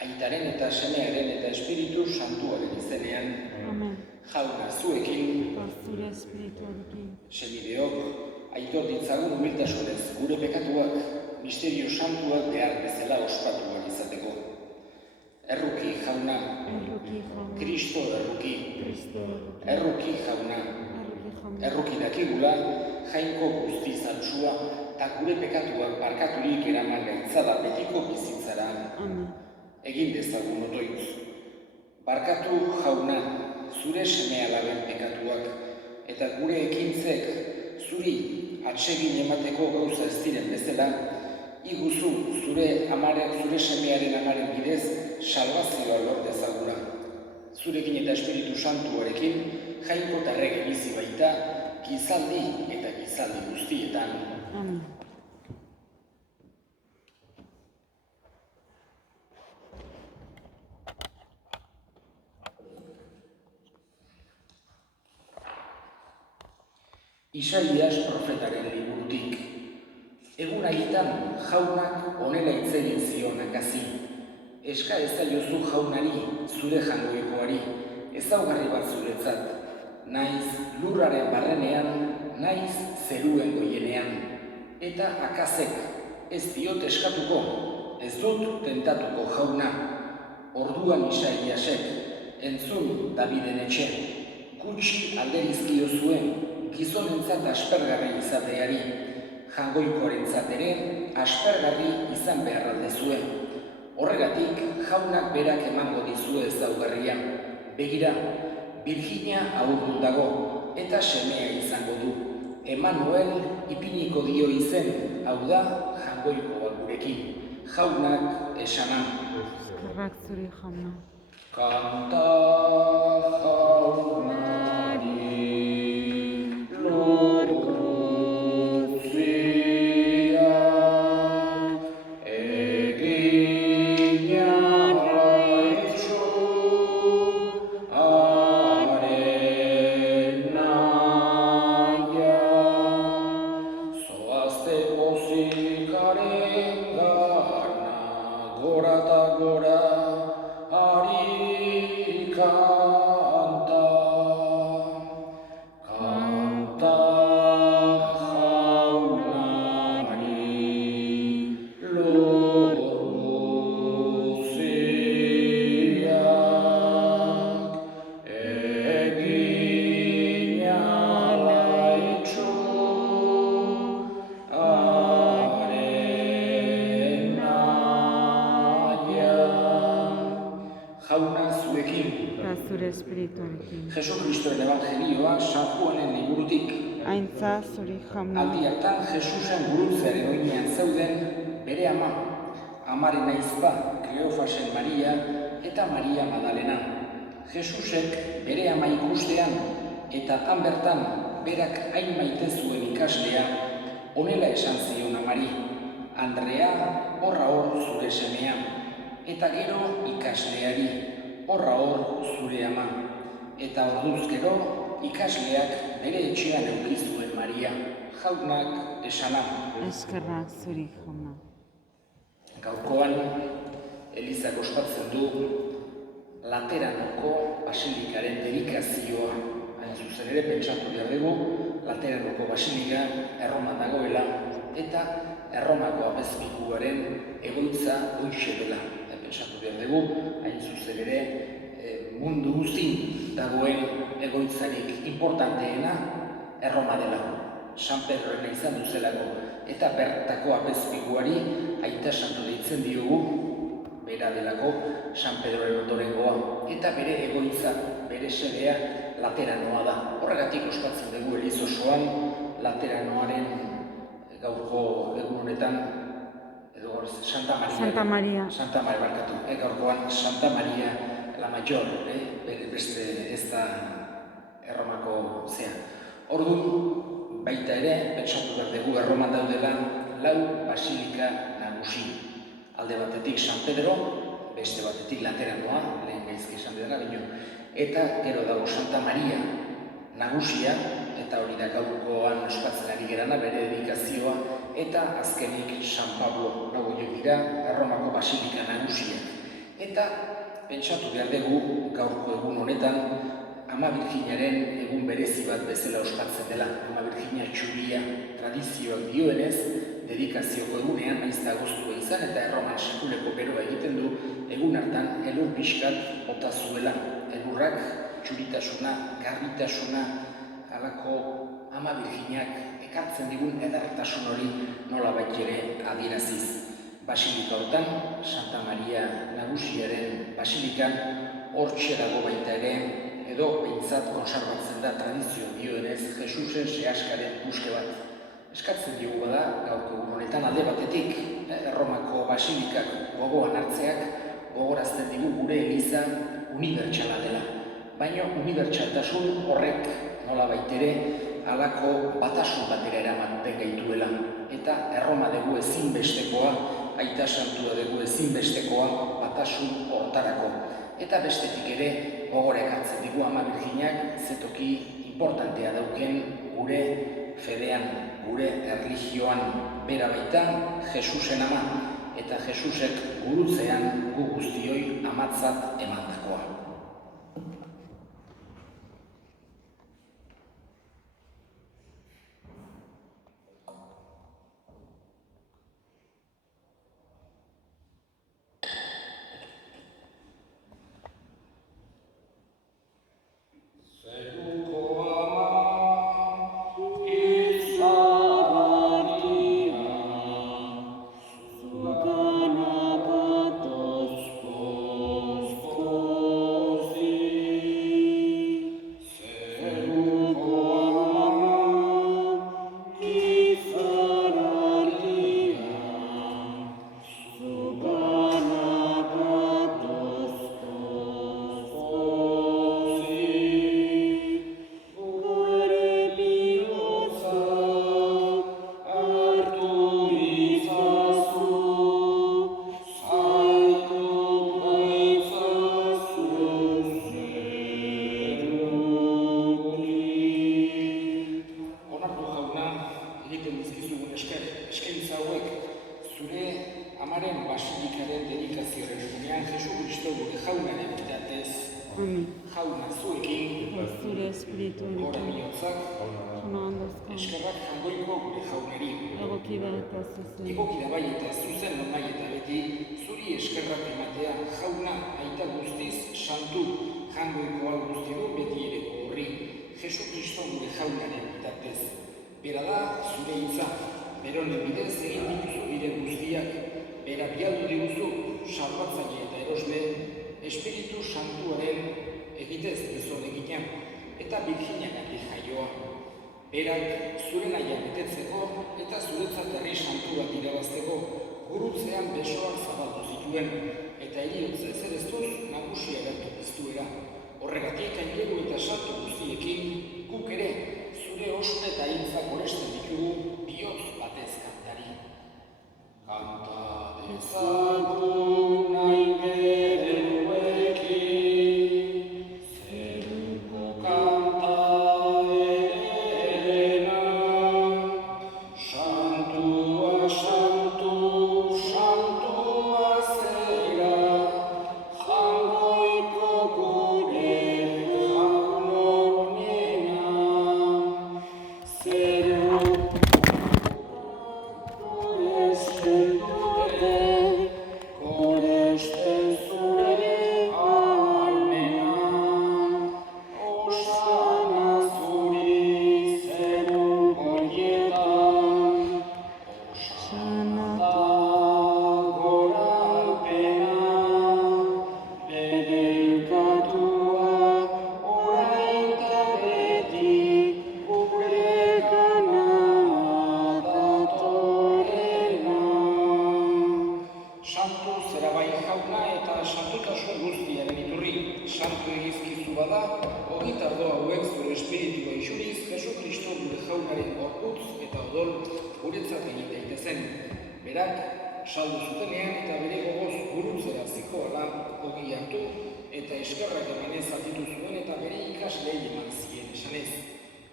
Aitaren eta Semearen eta Espiritu Santuaren izenean, Amen. Jauna zuekin, Eta zure espirituarekin. senideok, aitor ditzagun humiltasunez gure pekatuak, misterio santuak behar bezala ospatuak izateko. Erruki jauna, Erruki jauna. Kristo erruki, Kristo erruki. erruki jauna, Erruki jauna. erruki dakigula, jainko guzti zantzua, eta gure pekatuak barkaturik eraman gaitzada betiko bizitzara. Amen. Egin dezagun otoitz. Barkatu jauna, zure seme-alaben pekatuak, eta gure ekintzek zuri atsegin emateko gauza ez diren bezala, iguzu zure semearen amaren bidez salvazioa lor dezagula. Zurekin eta Espiritu Santuarekin jainko eta errege bizi baita, gizaldi eta gizaldi guztietan. Amen. Isaias profetaren liburutik. Egun haietan jaunak honela hitz egin zion akazi. Eska ezaiozu jaunari, zure jangoikoari, ezaugarri bat zuretzat. Naiz lurraren barrenean, naiz zeruen goienean. Eta akazek ez diot eskatuko, ez dut tentatuko jauna. Orduan Isaiasek, entzun Daviden etxe, gutxi alderizkio zuen, gizonentzat aspergarri izateari, jangoikoarentzat ere aspergarri izan behar alde zuen. Horregatik, jaunak berak emango dizue ezaugarria. Begira, Virginia haurdun dago, eta semea izango du. Emanuel ipiniko dio izen, hau da, jangoikoa gurekin. Jaunak esana. Eskerrak zuri jauna. Kanta jaunari, lur kruzia, egina haitzu, haren naia. Zoazte pozikaren gana, gora eta gora, kanta, kanta jaunari, lur guziak, egina laitzu, haren naia. Jauna zuekin. Eta zure espirituarekin. Jesu Kristoren Evangelioa San Juanen liburutik. Aintza zuri jauna. Aldi hartan Jesusen gurutzearen oinean zeuden bere ama, amaren aizpa, Kleofasen Maria eta Maria Madalena. Jesusek bere ama ikustean eta tan bertan berak hain maite zuen ikaslea, honela esan zion amari, Andrea, horra hor zure semea, eta gero ikasleari, horra hor zure ama. Eta orduz gero, ikasleak bere etxean eduki zuen Maria, jaunak esana. Eskerrak zuri jauna. Gaurkoan, Elizak ospatzen du Lateranoko basilikaren dedikazioa. Hain zuzen ere, pentsatu behar dugu, Lateranoko basilika Erroman dagoela, eta Erromako apezpikuaren egoitza hoixe dela. Pentsatu behar dugu, hain zuzen ere, mundu guztin dagoen egoitzarik importanteena Erroma dela. San Pedroena izan duzelako, eta bertako apezpikuari aita santu deitzen diogu, bera delako San Pedroren ondorengoa, eta bere egoitza, bere sedea Lateranoa da. Horregatik ospatzen dugu Eliz osoan Lateranoaren gaurko egun honetan, Santa Maria. Santa Maria barkatu. Gaurkoan Santa Maria la Mayor, beste ez da Erromako zea. Orduan, baita ere, pentsatu behar dugu Erroman daudela lau basilika nagusi. Alde batetik San Pedro, beste batetik Lateranoa, lehen gaizki esan dira, eta gero dago Santa Maria nagusia, eta hori da gaurkoan ospatzen ari gerana, bere dedikazioa, eta azkenik San Pablo nago dira Erromako basilika nagusia. Eta pentsatu behar dugu gaurko egun honetan Ama Birjinaren egun berezi bat bezala ospatzen dela. Ama Birjina txuria tradizioak dioenez, dedikazioko egunean naiz eta agostua izan eta Erroman sekuleko beroa egiten du egun hartan elur pixkat bota zuela. Elurrak txuritasuna, garbitasuna, halako Ama Birjinak ekartzen digun edertasun hori nolabait ere adieraziz. Basilika hortan, Santa Maria Nagusiaren basilikan, hortxe dago baita ere, edo behintzat konserbatzen da tradizio dioenez Jesusen sehaskaren buste bat. Eskatzen diogu da, gaurko egun honetan alde batetik, Erromako basilikak gogoan hartzeak gogorazten digu gure eliza unibertsala dela. Baina unibertsaltasun horrek nolabait ere halako batasun batera eramaten gaituela. Eta Erroma dugu ezinbestekoa, Aita Santua dugu ezinbestekoa batasun hortarako. Eta bestetik ere gogora ekartzen digu Ama Birjinak zetoki importantea dauken gure fedean, gure erlijioan bera baita Jesusen ama eta Jesusek gurutzean gu guztioi amatzat emandakoa. Jauna zuekin, zure espirituarekin, gora bihotzak, eskerrak jangoiko gure jaunari. egoki da eta zuzen. Egoki da bai eta zuzen normai eta beti, zuri eskerrak ematea jauna aita guztiz santu, jangoiko hau guzti du beti ere horri, Jesu Kristo gure jaunaren bitartez. Bera da zure hitza, beronen bidez egin dituzu bide guztiak, bera bialdu diguzu, salbatzaile eta erosle, Espiritu Santuaren egitez dezoleginean, eta Birjinagatik jaioa. Berak zure nahia betetzeko eta zuretzat herri santu bat irabazteko gurutzean besoak zabaldu zituen, eta heriotza ezereztuz nagusia gertu piztuera. Horregatik aingeru eta santu guztiekin guk ere zure ospe eta hiltzak goresten ditugu bihotz batez kantari. Kanta dezagun aingeru saldu zutenean eta bere gogoz gurutzera zikoala ogi hartu eta eskerrak emanez atitu zuen eta bere ikaslei eman zien esanez.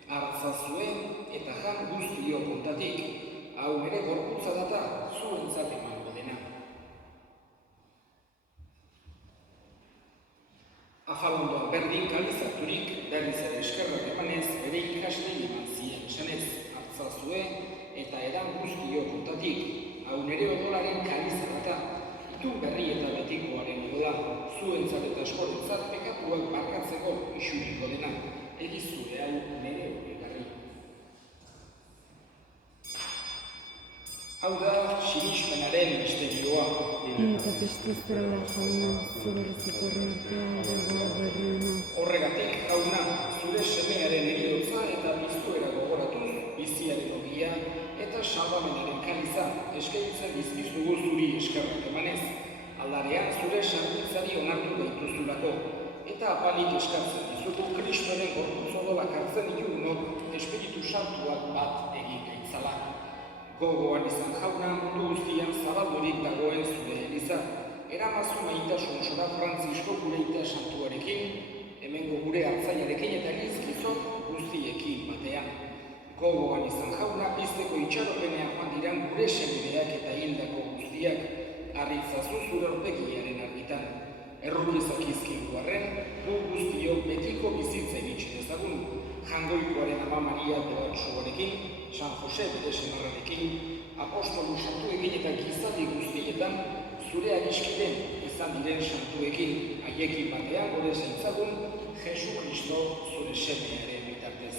Hartza zuen eta jan guztio kontatik, hau ere gorputza data zuentzat emango dena. Afalondoan berdin kalizaturik, berriz ere eskerrak emanez, bere ikaslei eman zien esanez, hartzazue eta edan guztio kontatik, hau nere odolaren kalizarata, itun berri eta betikoaren odola, zuentzat eta eskorentzat pekatuak barkatzeko isuriko dena, egizure hau nere obegarri. Hau da, sinismenaren misterioa. Eta pestiztela jauna, zure biziko artea dagoa berriena. Horregatik, jauna, zure semearen heriotza eta biztuera gogoratuz, biziaren ogia eta salbamenaren kaliza, eskaintza bizkizugu zuri eskerrak emanez, aldarean zure sarbitzari onartu daituzulako, eta apalik eskatzen dizugu Kristoren gorputz odolak hartzen ditugunok, Espiritu Santuak bat egin gaitzala. Gogoan izan jauna mundu guztian zabaldurik dagoen zure eliza, eramazu maitasun sora Frantzisko gureita santuarekin, hemengo gure hartzaiarekin eta elizkizot guztiekin batean. Gogoan izan jauna bizteko itxaropenean joan diran gure semideak eta hildako guztiak, harritzazu zure orpegiaren argitan. Errukizak izkindu arren, gu guztio betiko bizitza iritsi dezagun, Jangoikoaren Ama Maria Belatxoarekin, San Jose bere senarrarekin, apostolu santuekin eta gizaldi guztietan, zure adiskiden izan diren santuekin, haiekin batean gure zaintzagun, Jesu Kristo zure semearen bitartez.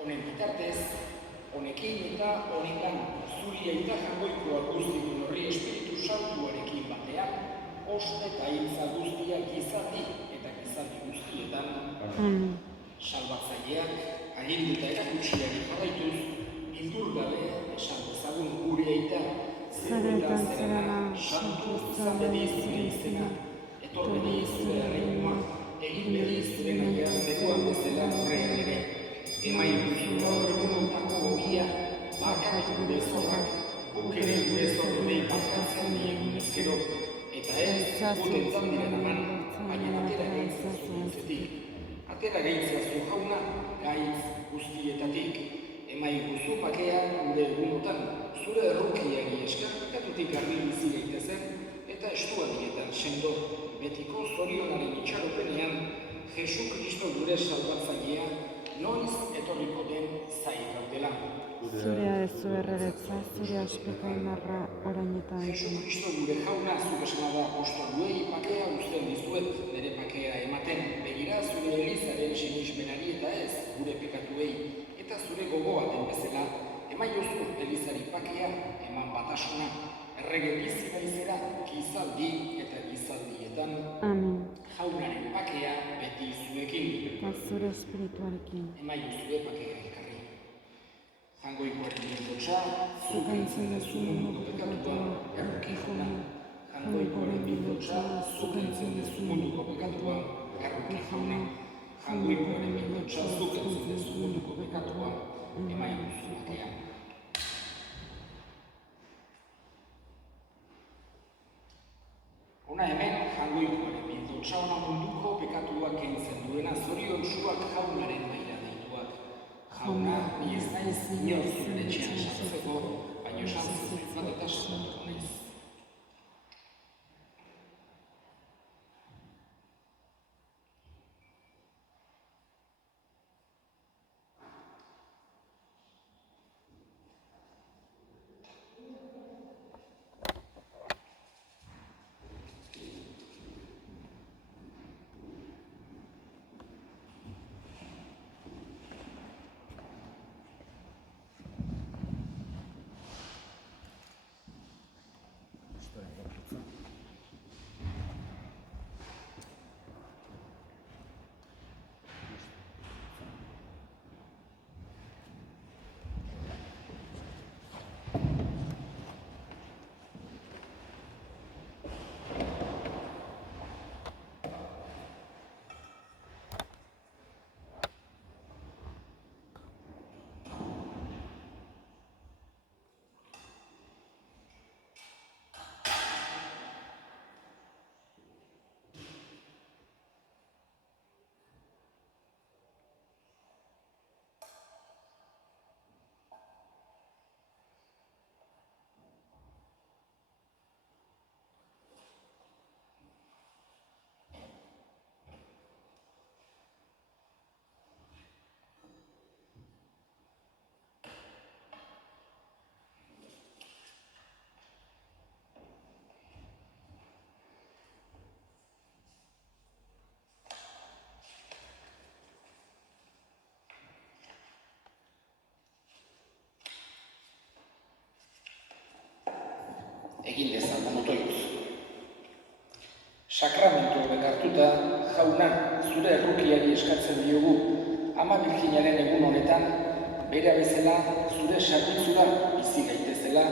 Honen bitartez, honekin eta honetan, zuri eta jangoikoa guztikun horri Espiritu Santuarekin batean, oste eta hiltza guztia gizaldi eta gizaldi guztietan, salbatzaileak, agindu eta erakutsiari jarraituz, bildur gabe esan dezagun gure aita, zeruetan zerana, santu izan bedi zure izena, etor bedi zure erreinua, egin bedi zure naia zeruan bezala horrean ere, emaiguzu gaur egunotako gogia, barkatu gure zorrak, guk ere gure zorrei barkatzen diegun ezkero, eta ez gutetan diren aman, baina atera gaitzazu entzetik. Atera gaitzazu jauna, gaitz guztietatik, emaiguzu bakea gure egunotan, zure errukiari eskarpekatutik garbi bizi gaitezen, eta estuadietan sendo, betiko zorionaren itxaropenean, Jesu Kristo gure salbatzailea, noiz etorriko den zai gaudela. Zurea ezu erreretza, zure aspekainarra orain eta Jesu Kristo gure jauna zuk esana da apostoluei bakea uzten dizuet, nire bakea ematen, begira zure elizaren sinismenari eta ez gure pekatuei, eta zure gogoa den bezala, emaiozu elizari bakea, eman batasuna, errege bizi baizera, gizaldi eta gizaldietan, jaunaren bakea beti zuekin, eta zure espirituarekin. Emaiozu bakea elkarri. Jangoikoaren bildotxa, zuk entzun dezu munduko pekatua, erruki jauna. Jangoikoaren bildotxa, zuk entzun dezu munduko pekatua, erruki jauna. Jangoikoaren bildotxa, zuk entzun dezu munduko pekatua, emaiguzu bakea. Hona hemen, jangoikoaren bildotxa ona munduko pekatuak kentzen duena zorion suak jaunaren maila deituak. Jauna, ni ez naiz inor zure etxean sartzeko, baina esan zuzentzat eta sartuko naiz. Sakramentu hauek hartuta, jauna, zure errukiari eskatzen diogu, Ama Birjinaren egun honetan, bere bezala zure sarbitzura bizi gaitezela,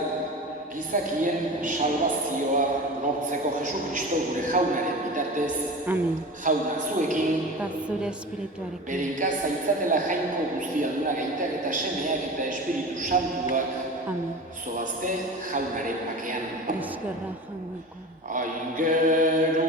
gizakien salvazioa lortzeko Jesu Kristo gure jaunaren bitartez, Amin. jauna zuekin, Eta zure espirituarekin. bere ikaz aitzatela jainko guztialduna gaitak eta semeak eta espiritu santuak, Amin. zoazte jaunaren bakean. Eskerra jaunako. Aingeru